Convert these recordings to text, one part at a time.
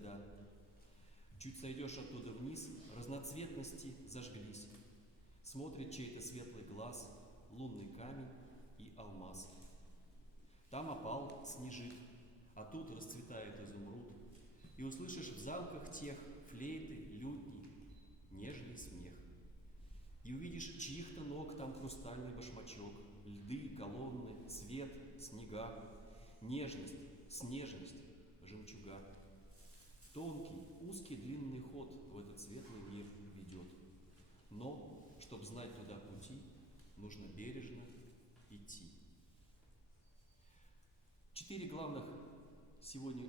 льда. Чуть сойдешь оттуда вниз, разноцветности зажглись. Смотрит чей-то светлый глаз, лунный камень и алмаз. Там опал снежит, а тут расцветает изумруд. И услышишь в замках тех флейты, лютни, нежный смех. И увидишь чьих-то ног там хрустальный башмачок, льды, колонны, свет, снега, нежность, снежность, жемчуга. Тонкий, узкий, длинный ход в этот светлый мир ведет. Но, чтобы знать туда пути, нужно бережно идти. 4 главных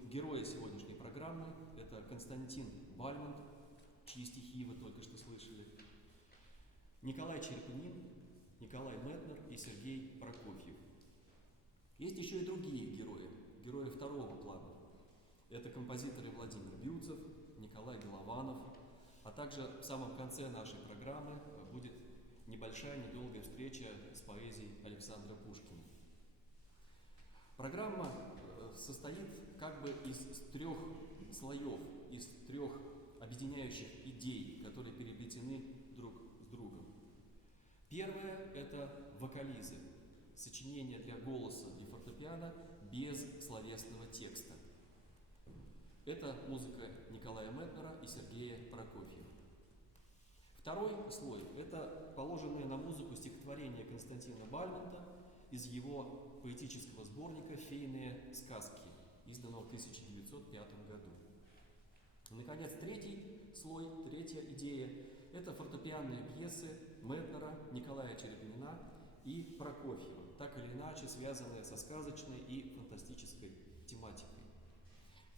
героя сегодняшней программы – это Константин Бальмонт, чьи стихи вы только что слышали, Николай Черепнин, Николай Мэтнер и Сергей Прокофьев. Есть еще и другие герои второго плана. Это композиторы Владимир Бютцев, Николай Голованов, а также в самом конце нашей программы будет небольшая, недолгая встреча с поэзией Александра Пушкина. Программа состоит как бы из 3 слоев, из 3 объединяющих идей, которые переплетены друг с другом. Первое – это вокализы, сочинения для голоса и фортепиано без словесного текста. Это музыка Николая Мэтнера и Сергея Прокофьева. Второй слой – это положенные на музыку стихотворения Константина Бальмонта из его поэтического сборника «Фейные сказки», изданного в 1905 году. И, наконец, третий слой, третья идея – это фортепианные пьесы Мэтнера, Николая Черепнина и Прокофьева, так или иначе связанные со сказочной и фантастической тематикой.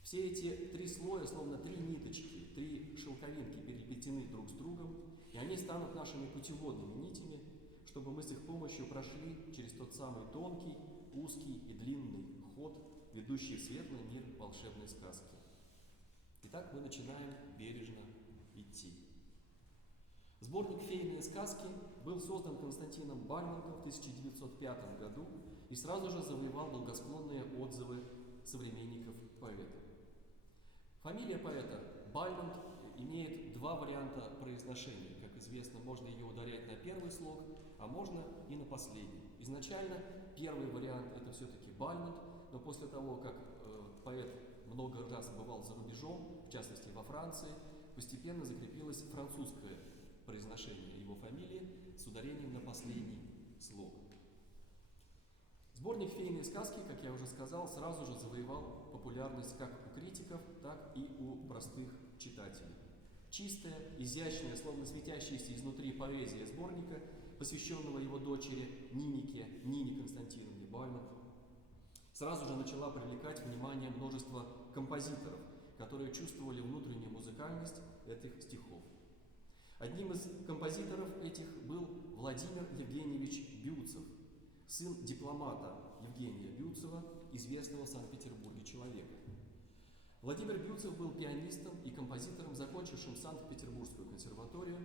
Все эти 3 слоя, словно 3 ниточки, 3 шелковинки переплетены друг с другом, и они станут нашими путеводными нитями, чтобы мы с их помощью прошли через тот самый тонкий, узкий и длинный ход, ведущий в светлый мир волшебной сказки. Итак, мы начинаем бережно идти. Сборник «Фейные сказки» был создан Константином Бальмонтом в 1905 году и сразу же завоевал благосклонные отзывы современников поэта. Фамилия поэта Бальмонт имеет 2 варианта произношения. Как известно, можно ее ударять на первый слог, а можно и на последний. Изначально первый вариант – это все-таки Бальмонт, но после того, как поэт много раз бывал за рубежом, в частности во Франции, постепенно закрепилось французское произношение его фамилии с ударением на последний слог. Сборник «Фейные сказки», как я уже сказал, сразу же завоевал популярность как у критиков, так и у простых читателей. Чистая, изящная, словно светящаяся изнутри поэзия сборника, посвященного его дочери Нине Константиновне Бальмонт, сразу же начала привлекать внимание множества композиторов, которые чувствовали внутреннюю музыкальность этих стихов. Одним из композиторов этих был Владимир Евгеньевич Бютцев, сын дипломата Евгения Бютцева, известного в Санкт-Петербурге человека. Владимир Бютцев был пианистом и композитором, закончившим Санкт-Петербургскую консерваторию,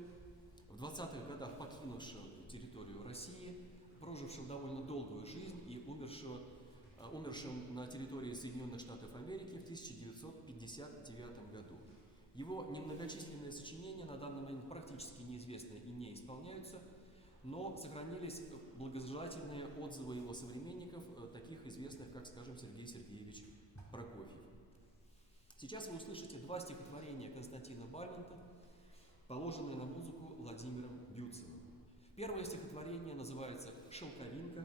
в 20-х годах покинувшим территорию России, прожившим довольно долгую жизнь и умершим на территории Соединенных Штатов Америки в 1959 году. Его немногочисленные сочинения на данный момент практически неизвестны и не исполняются, но сохранились благожелательные отзывы его современников, таких известных, как, скажем, Сергей Сергеевич Прокофьев. Сейчас вы услышите 2 стихотворения Константина Бальмонта, положенные на музыку Владимиром Бютцевым. Первое стихотворение называется «Шелковинка»,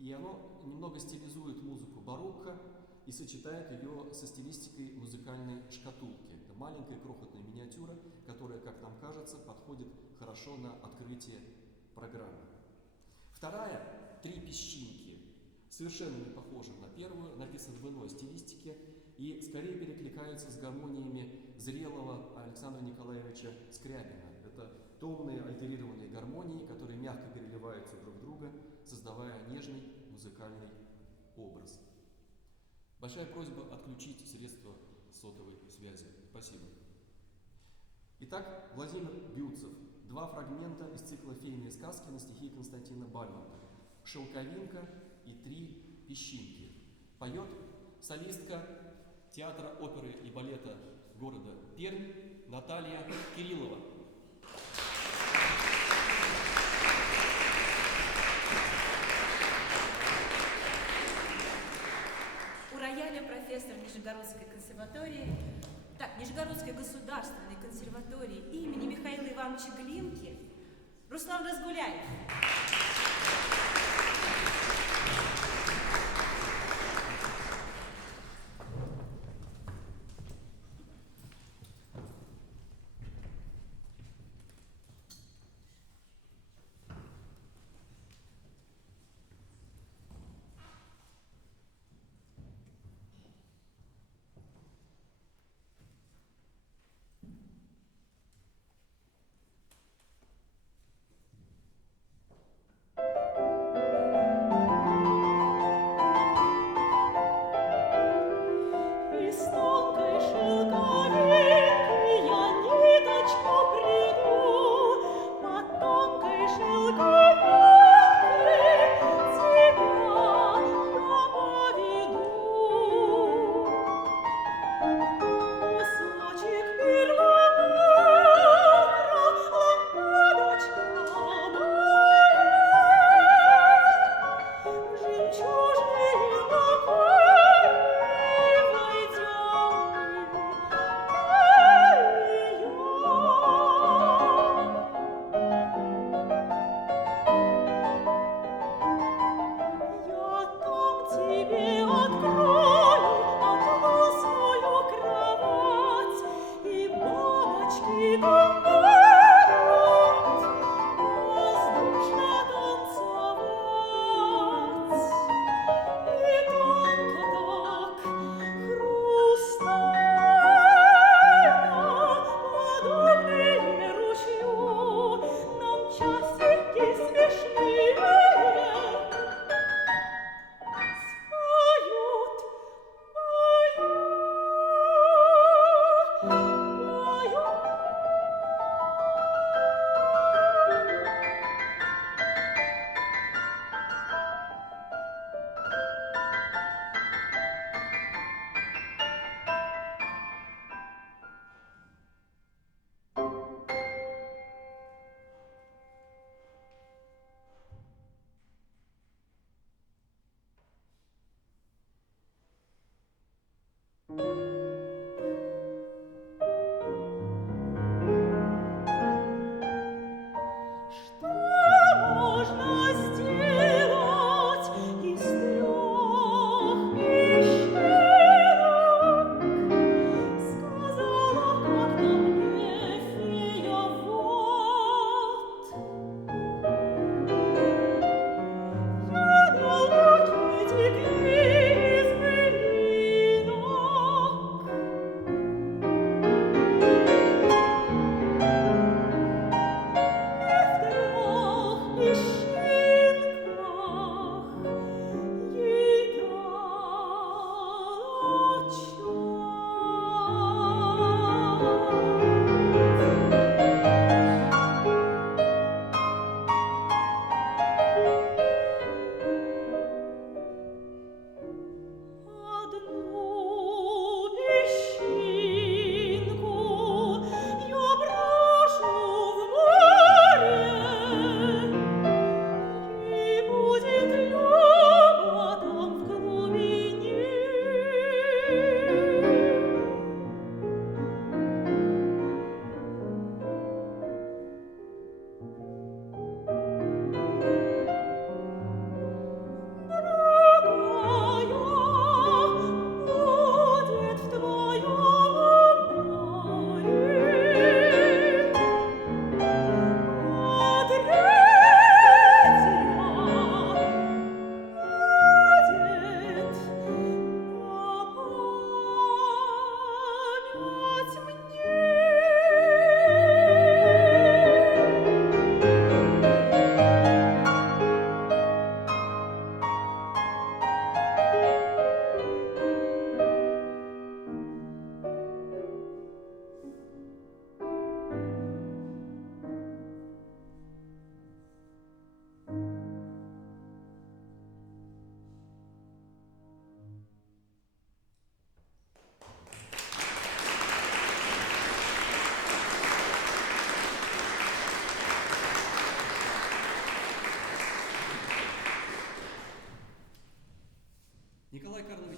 и оно немного стилизует музыку барокко и сочетает ее со стилистикой музыкальной шкатулки. Это маленькая крохотная миниатюра, которая, как нам кажется, подходит хорошо на открытие программы. Вторая «Три песчинки» совершенно не похожа на первую, написана в иной стилистике и скорее перекликается с гармониями зрелого Александра Николаевича Скрябина. Это томные альтерированные гармонии, которые мягко переливаются друг в друга, создавая нежный музыкальный образ. Большая просьба отключить средства сотовой связи. Спасибо. Итак, Владимир Бютцев. 2 фрагмента из цикла «Фейные сказки» на стихи Константина Бальмонта. «Шелковинка» и «Три песчинки». Поет солистка театра оперы и балета города Пермь Наталья Кириллова. У рояля профессор Нижегородской консерватории, Нижегородской государственной консерватории имени Михаила Ивановича Глинки Руслан Разгуляев. Часики смешные,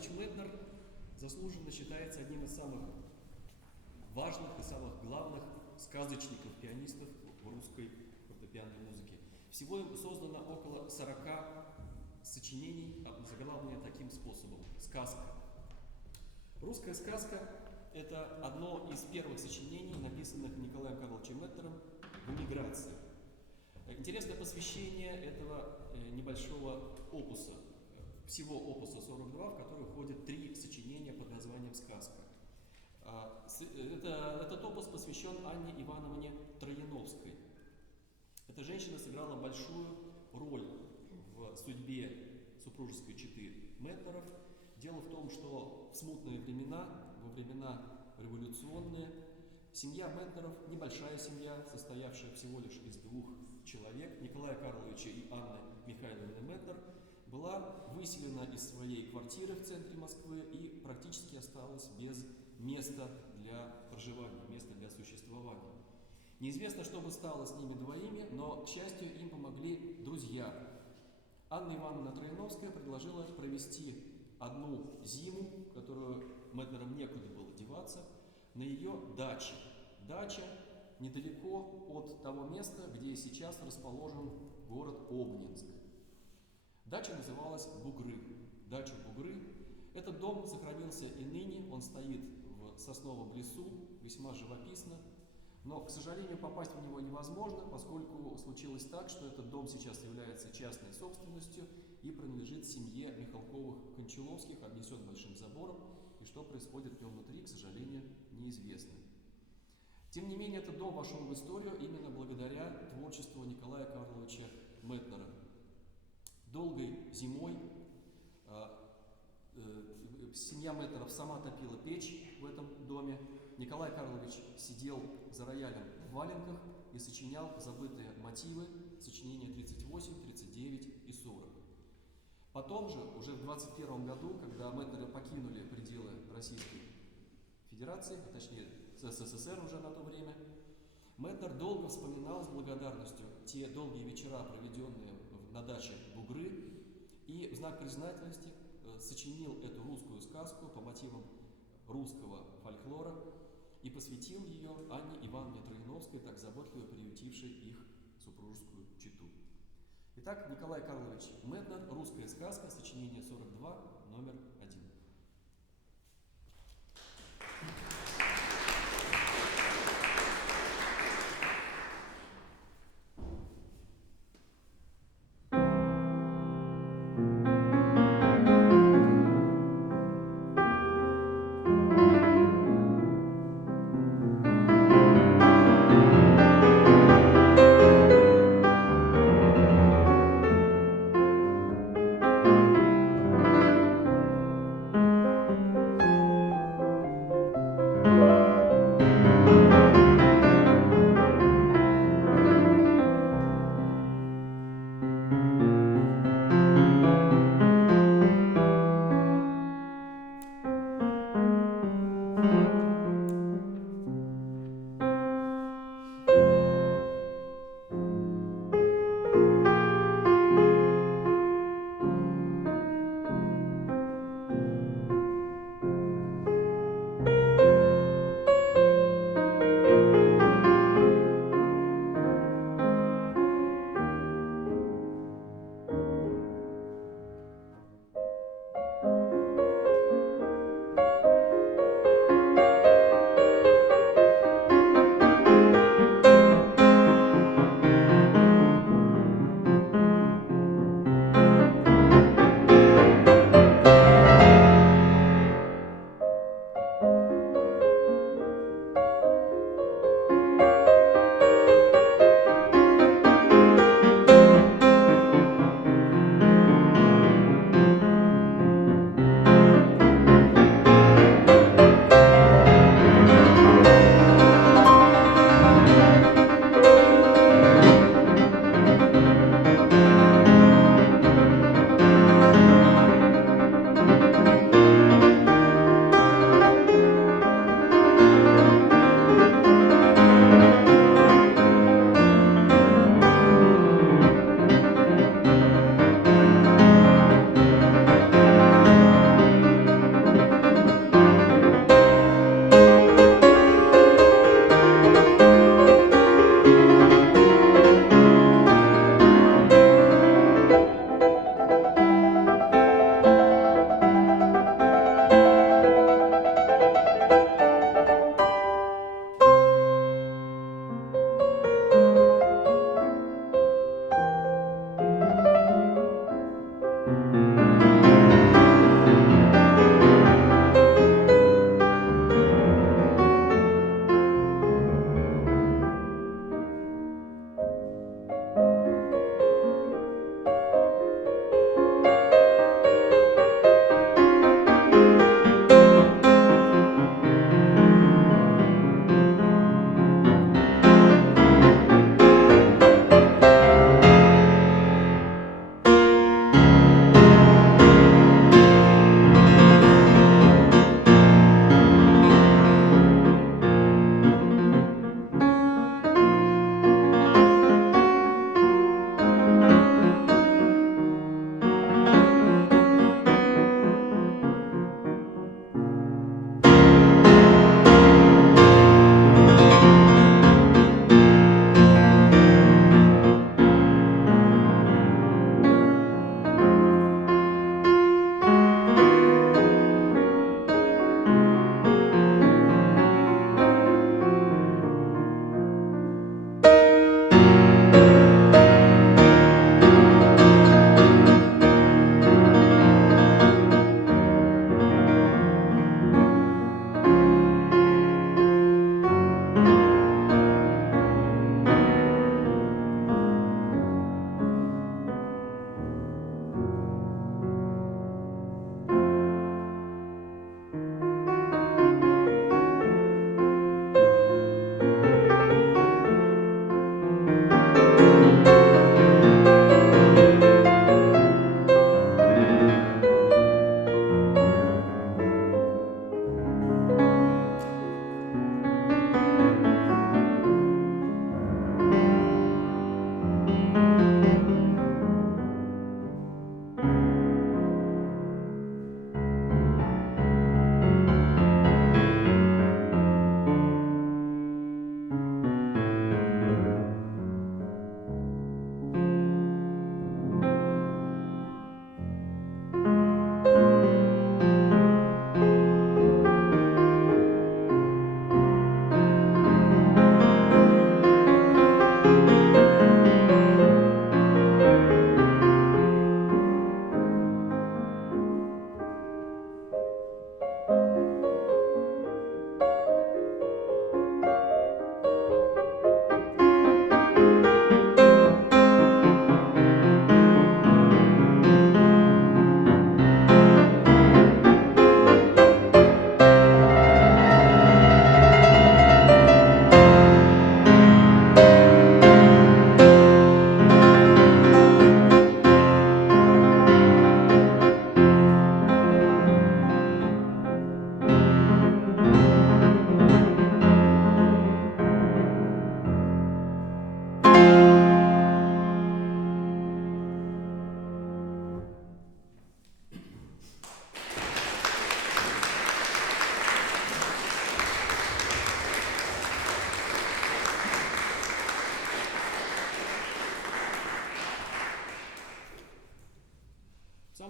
Михайлович Меднер заслуженно считается одним из самых важных и самых главных сказочников-пианистов в русской фортепианной музыке. Всего им создано около 40 сочинений, заглавленные таким способом – сказка. Русская сказка – это одно из первых сочинений, написанных Николаем Карловичем Меднером в эмиграции. Интересное посвящение этого небольшого опуса, всего опуса 42, в который входят 3 сочинения под названием «Сказка». Этот опус посвящен Анне Ивановне Трояновской. Эта женщина сыграла большую роль в судьбе супружеской четы Меднеров. Дело в том, что в смутные времена, во времена революционные, семья Меднеров, небольшая семья, состоявшая всего лишь из 2 человек, Николая Карловича и Анны Михайловны Меднер, была выселена из своей квартиры в центре Москвы и практически осталась без места для проживания, места для существования. Неизвестно, что бы стало с ними двоими, но, к счастью, им помогли друзья. Анна Ивановна Трояновская предложила провести одну зиму, которую Меднерам некуда было деваться, на ее даче. Дача недалеко от того места, где сейчас расположен город Обнинск. Дача называлась Бугры. Дача Бугры. Этот дом сохранился и ныне, он стоит в сосновом лесу, весьма живописно. Но, к сожалению, попасть в него невозможно, поскольку случилось так, что этот дом сейчас является частной собственностью и принадлежит семье Михалковых-Кончаловских, обнесен большим забором, и что происходит в нем внутри, к сожалению, неизвестно. Тем не менее, этот дом вошел в историю именно благодаря творчеству Николая Карловича Меднера. Долгой зимой семья Меднеров сама топила печь в этом доме. Николай Карлович сидел за роялем в валенках и сочинял забытые мотивы, сочинения 38, 39 и 40. Потом же, уже в 1921 году, когда Меднеры покинули пределы Российской Федерации, а точнее СССР уже на то время, Меднер долго вспоминал с благодарностью те долгие вечера, проведенные на даче Бугры, и в знак признательности сочинил эту русскую сказку по мотивам русского фольклора и посвятил ее Анне Ивановне Трояновской, так заботливо приютившей их супружескую чету. Итак, Николай Карлович Меднер, «Русская сказка», сочинение 42, номер 1.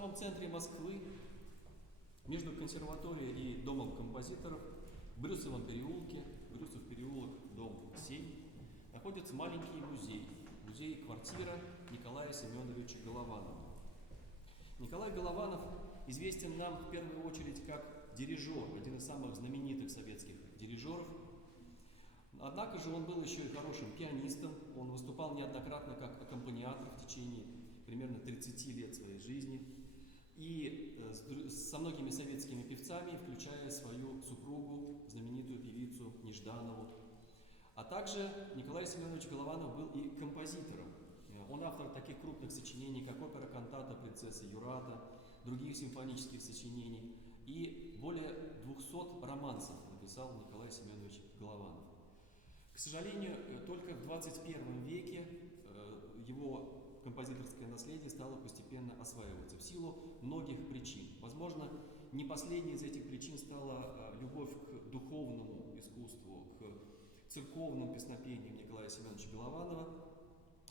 самом центре Москвы, между консерваторией и домом композиторов, в Брюсовом переулке, Брюсов переулок, дом 7, находится маленький музей, музей-квартира Николая Семеновича Голованова. Николай Голованов известен нам в первую очередь как дирижер, один из самых знаменитых советских дирижеров. Однако же он был еще и хорошим пианистом, он выступал неоднократно как аккомпаниатор в течение примерно 30 лет своей жизни. И со многими советскими певцами, включая свою супругу, знаменитую певицу Нежданову. А также Николай Семенович Голованов был и композитором. Он автор таких крупных сочинений, как опера-кантата «Принцесса Юрата», других симфонических сочинений. И более 200 романсов написал Николай Семенович Голованов. К сожалению, только в 21 веке его композиторское наследие стало постепенно осваиваться в силу многих причин. Возможно, не последней из этих причин стала любовь к духовному искусству, к церковным песнопениям Николая Семеновича Голованова,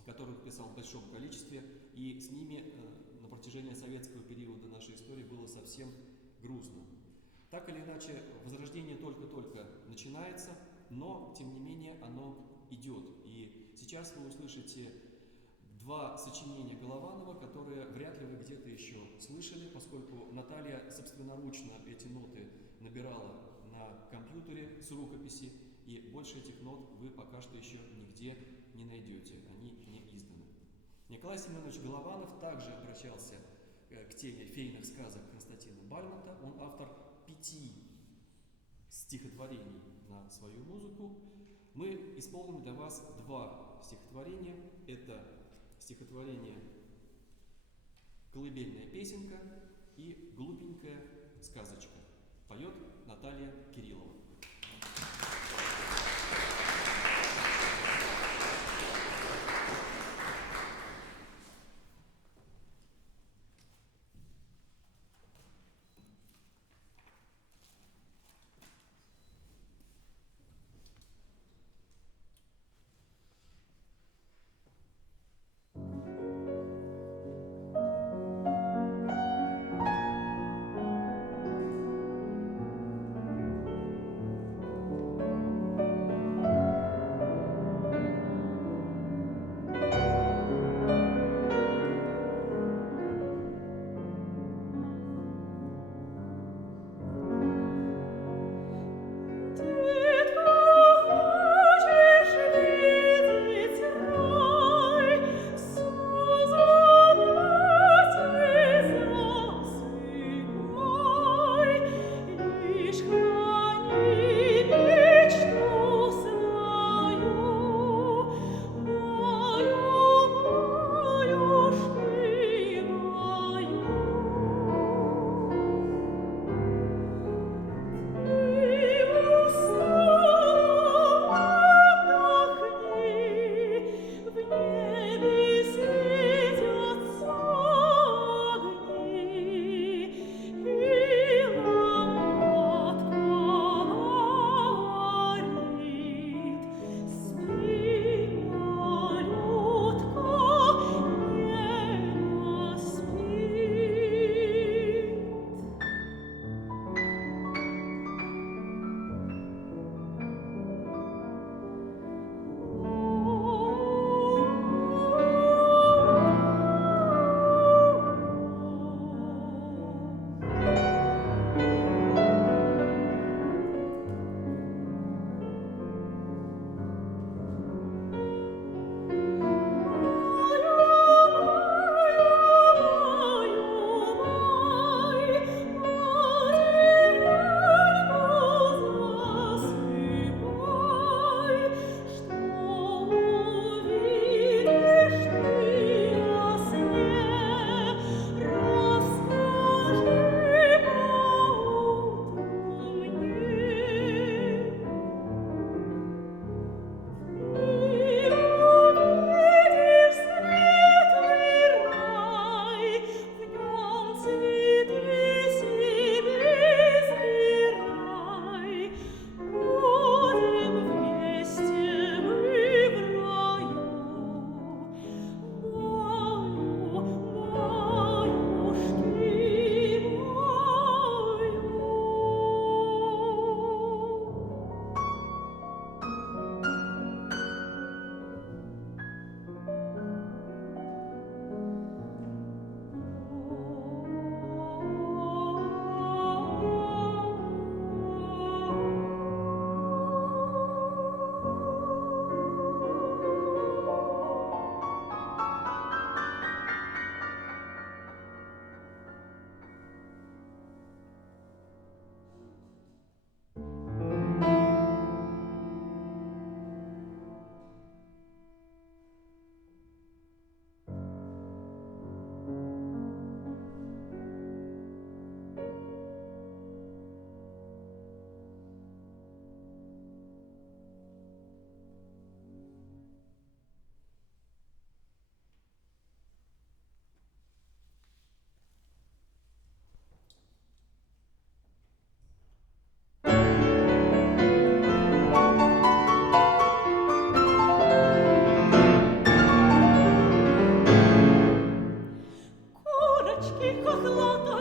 которых писал в большом количестве, и с ними на протяжении советского периода нашей истории было совсем грустно. Так или иначе, возрождение только-только начинается, но, тем не менее, оно идет. И сейчас вы услышите два сочинения Голованова, которые вряд ли вы где-то еще слышали, поскольку Наталья собственноручно эти ноты набирала на компьютере с рукописи, и больше этих нот вы пока что еще нигде не найдете, они не изданы. Николай Семенович Голованов также обращался к теме фейных сказок Константина Бальмонта. Он автор 5 стихотворений на свою музыку. Мы исполним для вас 2 стихотворения. Это стихотворение «Колыбельная песенка» и «Глупенькая сказочка». Поет Наталья Кириллова.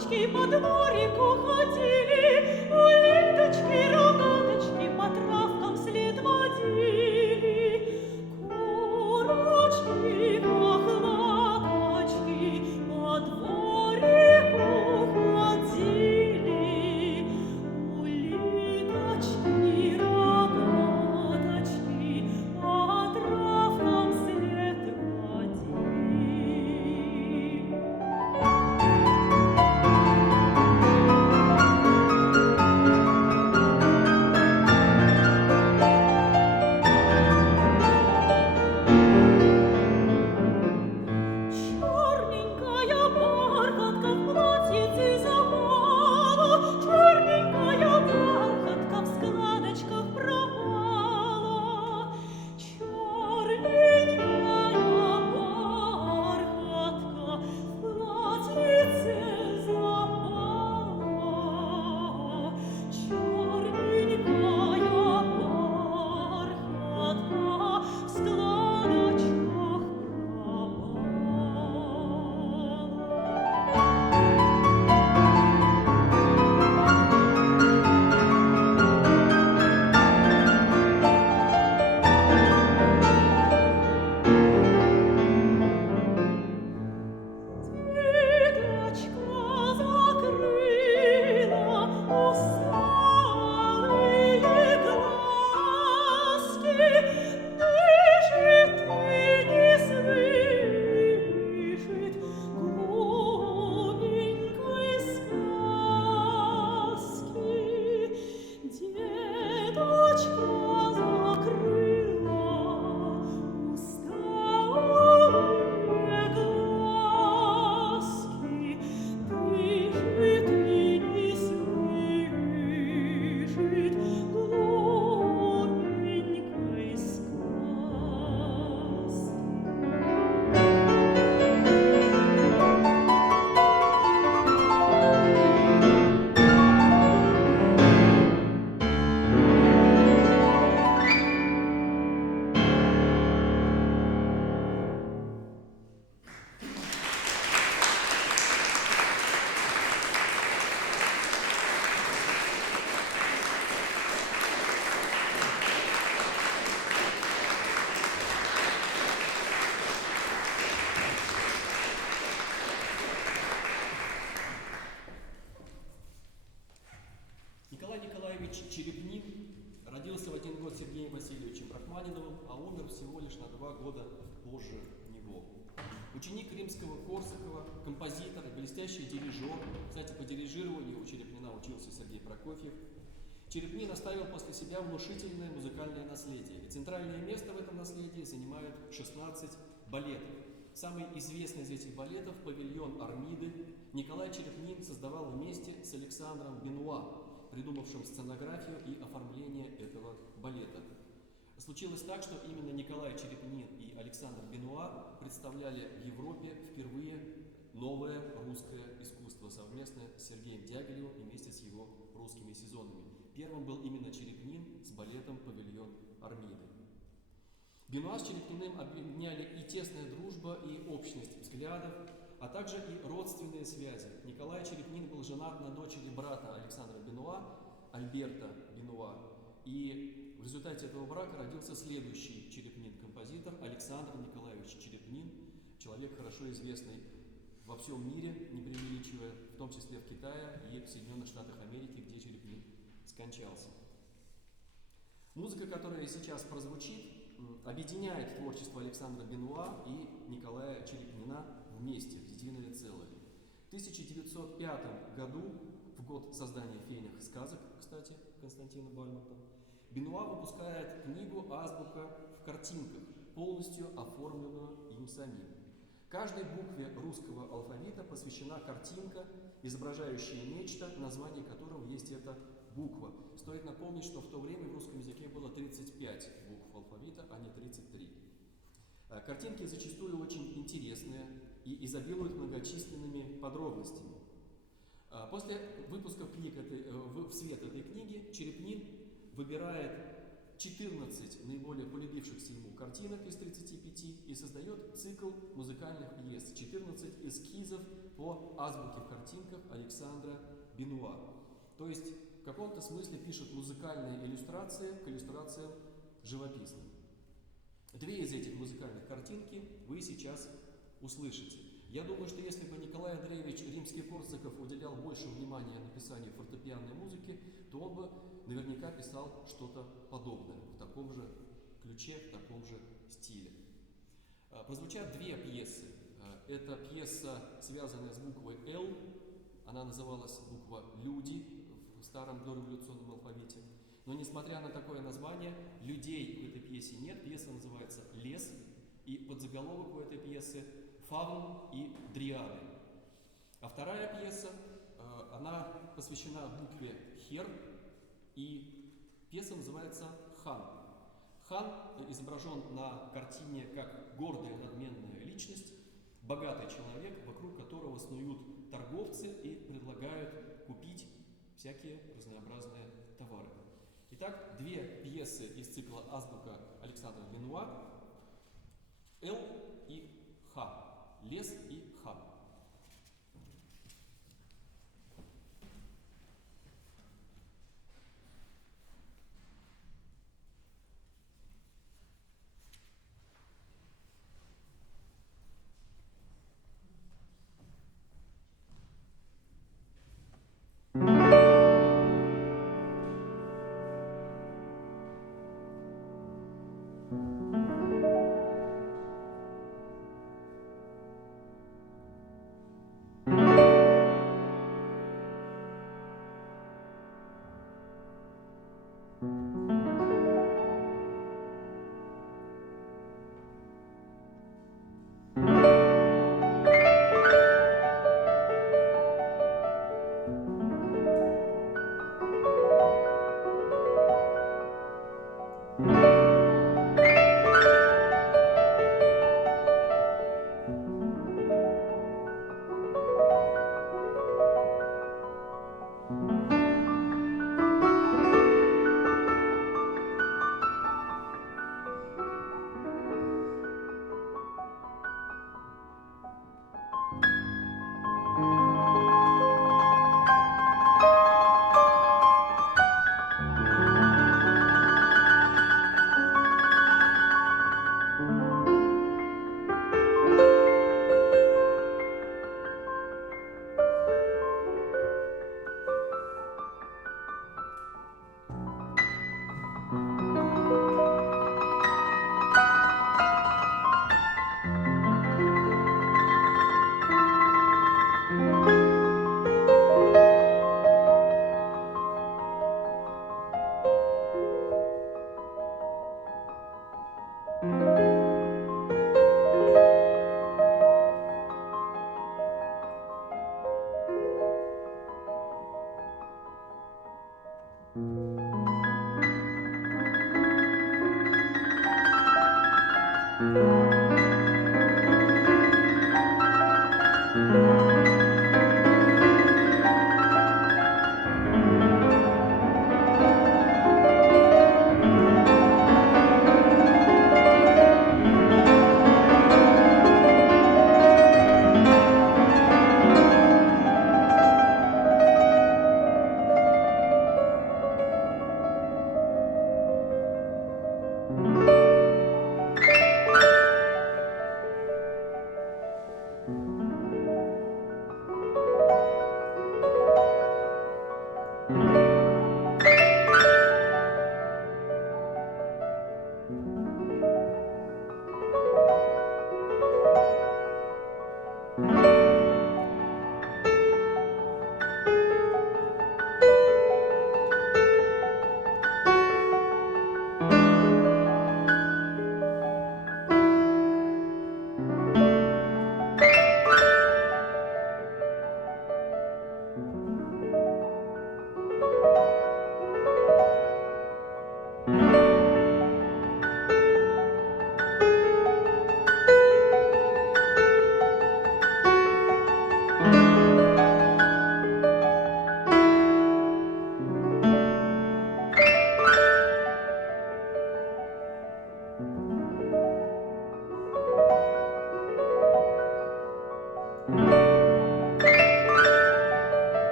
складочки по дворику ходили, улиточки, рогаточки по травкам след водили. Курочки, хохлаточки по дворику ходили, улиточки, рогаточки по травкам след водили. Черненькая бархатка в платьице запала, черненькая бархатка в складочках пропала. Черненькая бархатка в платьице запала, черненькая бархатка в складочках пропала. Цветочка закрыла усталые глазки, дышит и не слышит глубенькой сказки. Деточка закрыла усталые глазки, дышит и не слышит глубенькой Николай Николаевич Черепнин родился в один год Сергеем Васильевичем Рахманиновым, а умер всего лишь на 2 года позже него. Ученик Римского-Корсакова, композитор, блестящий дирижер. Кстати, по дирижированию у Черепнина учился Сергей Прокофьев. Черепнин оставил после себя внушительное музыкальное наследие. И центральное место в этом наследии занимают 16 балетов. Самый известный из этих балетов – «Павильон Армиды» Николай Черепнин создавал вместе с Александром Бенуа, придумавшим сценографию и оформление этого балета. Случилось так, что именно Николай Черепнин и Александр Бенуа представляли в Европе впервые новое русское искусство совместно с Сергеем Дягилевым и вместе с его русскими сезонами. Первым был именно Черепнин с балетом «Павильон Армиды». Бенуа с Черепниным объединяли и тесная дружба, и общность взглядов, а также и родственные связи. Николай Черепнин был женат на дочери брата Александра Бенуа, Альберта Бенуа, и в результате этого брака родился следующий Черепнин-композитор Александр Николаевич Черепнин, человек, хорошо известный во всем мире, не преувеличивая, в том числе в Китае и в Соединенных Штатах Америки, где Черепнин скончался. Музыка, которая сейчас прозвучит, объединяет творчество Александра Бенуа и Николая Черепнина вместе, в единое целое. В 1905 году, в год создания «Фейных сказок», кстати, Константина Бальмонта, Бенуа выпускает книгу «Азбука в картинках», полностью оформленную им самим. Каждой букве русского алфавита посвящена картинка, изображающая нечто, название которого есть эта буква. Стоит напомнить, что в то время в русском языке было 35 букв алфавита, а не 33. Картинки зачастую очень интересные и изобилуют многочисленными подробностями. После выпуска книг в свет этой книги Черепнин выбирает 14 наиболее полюбившихся ему картинок из 35 и создает цикл музыкальных пьес, 14 эскизов по азбуке в картинках Александра Бенуа. То есть в каком-то смысле пишет музыкальные иллюстрации к иллюстрациям живописным. Две из этих музыкальных картинки вы сейчас услышите. Я думаю, что если бы Николай Андреевич Римский-Корсаков уделял больше внимания написанию фортепианной музыки, то он бы наверняка писал что-то подобное, в таком же ключе, в таком же стиле. Прозвучат две пьесы. Это пьеса, связанная с буквой «Л», она называлась буква «Люди» в старом дореволюционном алфавите. Но несмотря на такое название, людей в этой пьесе нет. Пьеса называется «Лес», и подзаголовок у этой пьесы «Фавн и дриады». А вторая пьеса, она посвящена букве «Хер», и пьеса называется «Хан». Хан изображен на картине как гордая надменная личность, богатый человек, вокруг которого снуют торговцы и предлагают купить всякие разнообразные товары. Итак, две пьесы из цикла «Азбука» Александра Бенуа «Л» и «Ха», «Лес» и «Ха».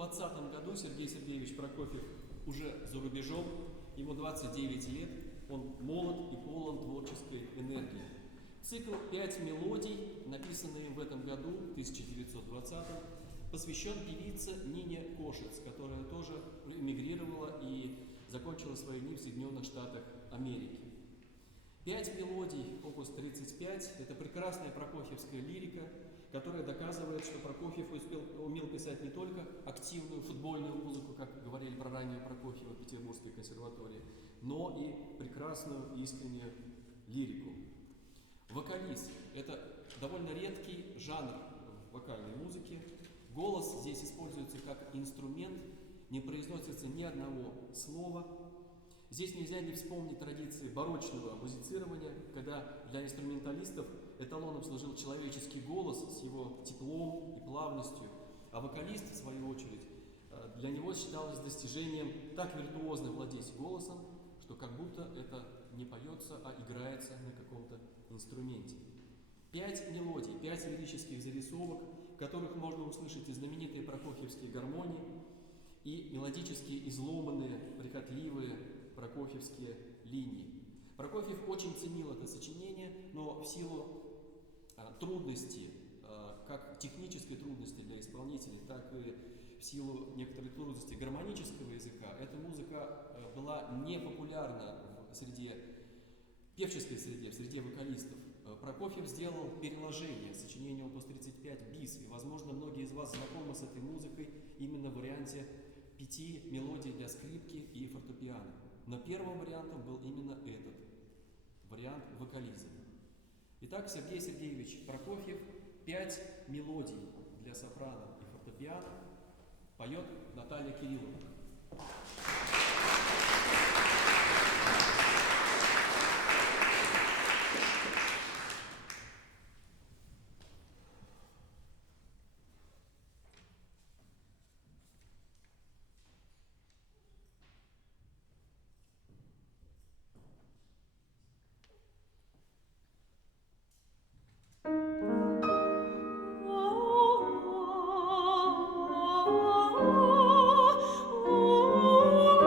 1920 году Сергей Сергеевич Прокофьев уже за рубежом, ему 29 лет, он молод и полон творческой энергии. Цикл «5 мелодий», написанный им в этом году, 1920, посвящен певице Нине Кошец, которая тоже эмигрировала и закончила свои дни в Соединенных Штатах Америки. 5 мелодий, опус 35, это прекрасная прокофьевская лирика, которая доказывает, что Прокофьев умел писать не только активную футбольную музыку, как говорили про раннего Прокофьева в Петербургской консерватории, но и прекрасную искреннюю лирику. Вокалист – это довольно редкий жанр вокальной музыки. Голос здесь используется как инструмент, не произносится ни одного слова. Здесь нельзя не вспомнить традиции барочного музицирования, когда для инструменталистов эталоном служил человеческий голос с его теплом и плавностью, а вокалист, в свою очередь, для него считалось достижением так виртуозно владеть голосом, что как будто это не поется, а играется на каком-то инструменте. 5 мелодий, 5 лирических зарисовок, в которых можно услышать и знаменитые прокофьевские гармонии, и мелодические изломанные, прихотливые прокофьевские линии. Прокофьев очень ценил это сочинение, но в силу трудностей, как технической трудности для исполнителей, так и в силу некоторых трудностей гармонического языка, эта музыка была непопулярна в певческой среде, в среде вокалистов. Прокофьев сделал переложение сочинения опус 35 бис, и, возможно, многие из вас знакомы с этой музыкой именно в варианте 5 мелодий для скрипки и фортепиано. Но первым вариантом был именно этот вариант вокализма. Итак, Сергей Сергеевич Прокофьев 5 мелодий для сопрано и фортепиано поет Наталья Кирилловна. Oh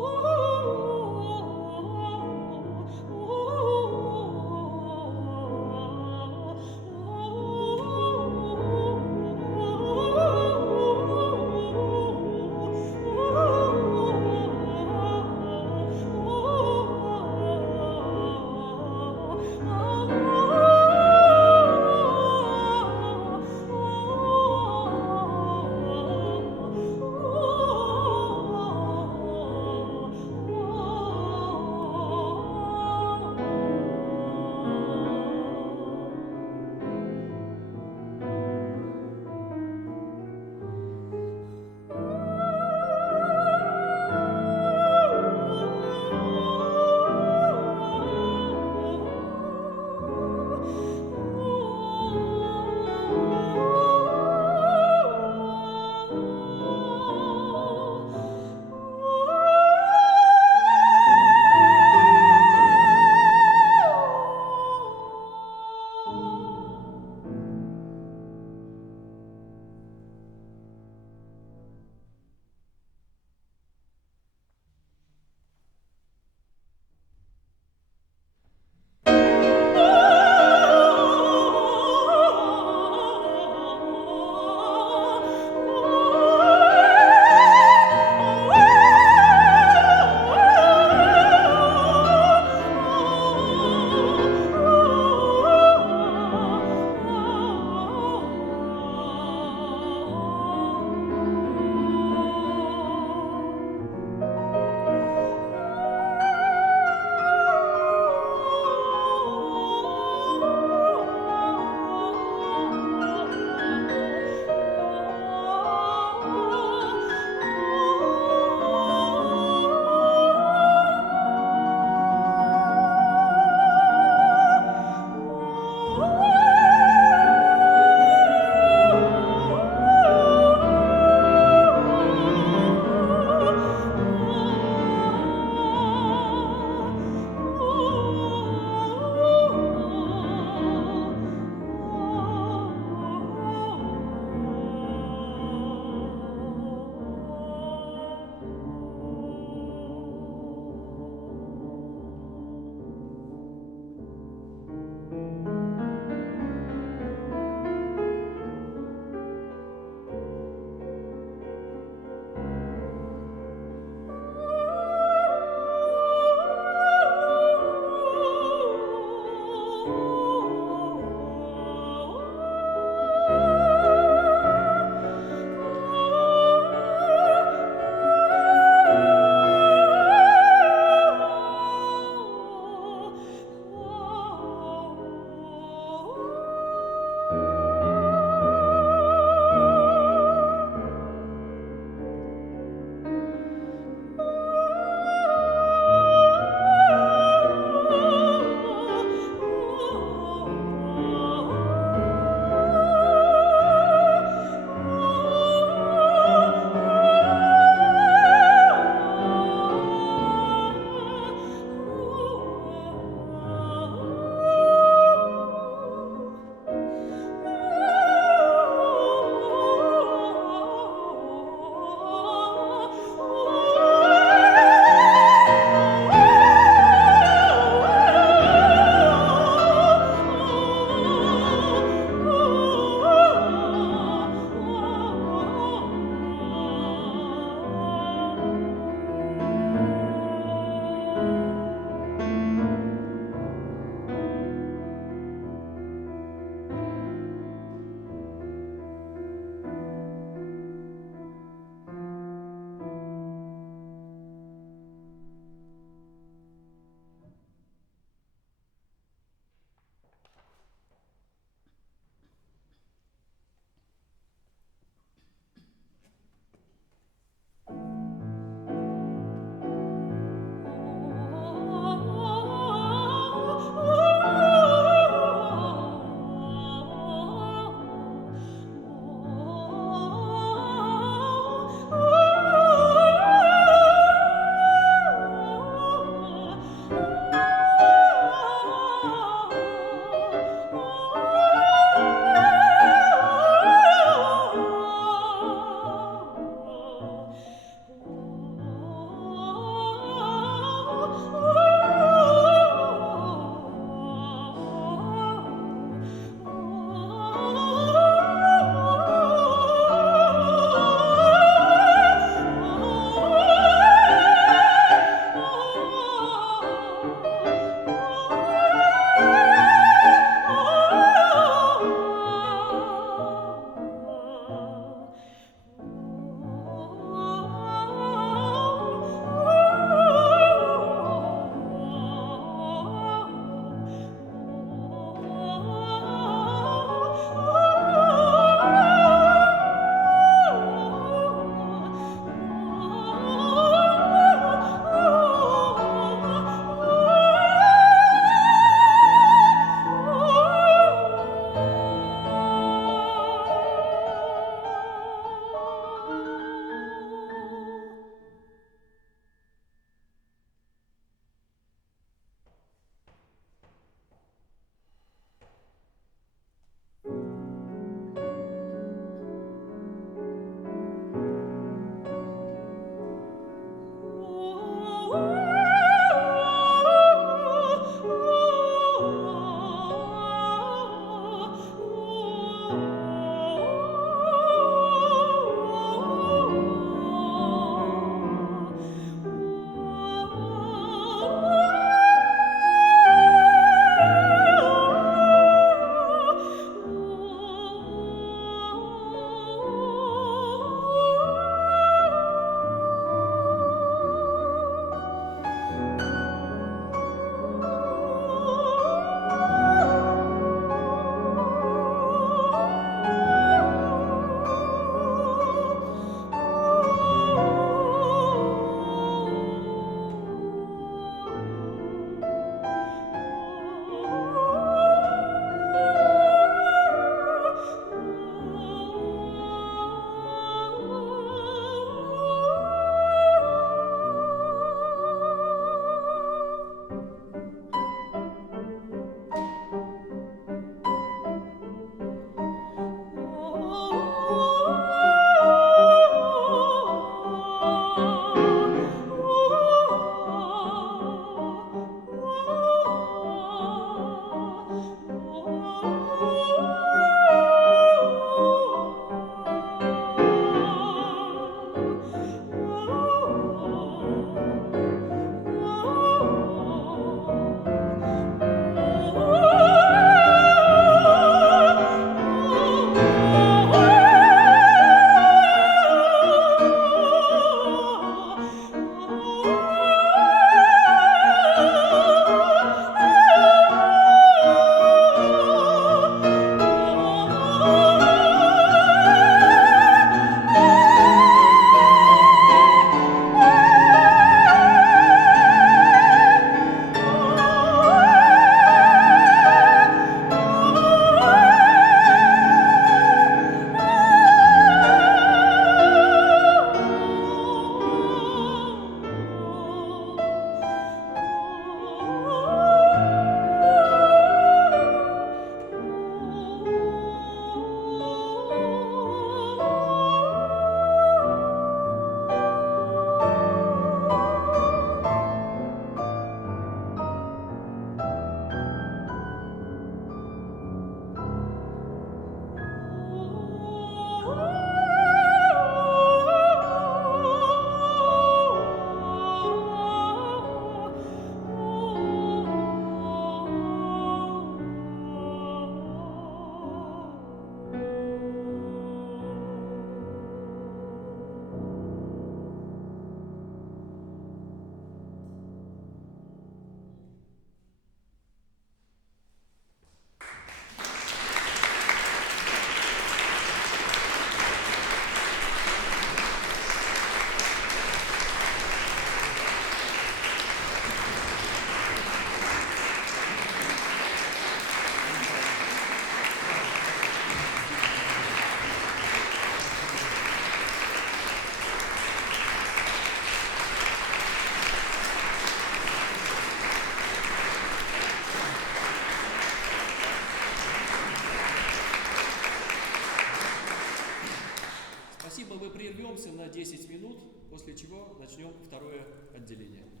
прервемся на 10 минут, после чего начнем второе отделение.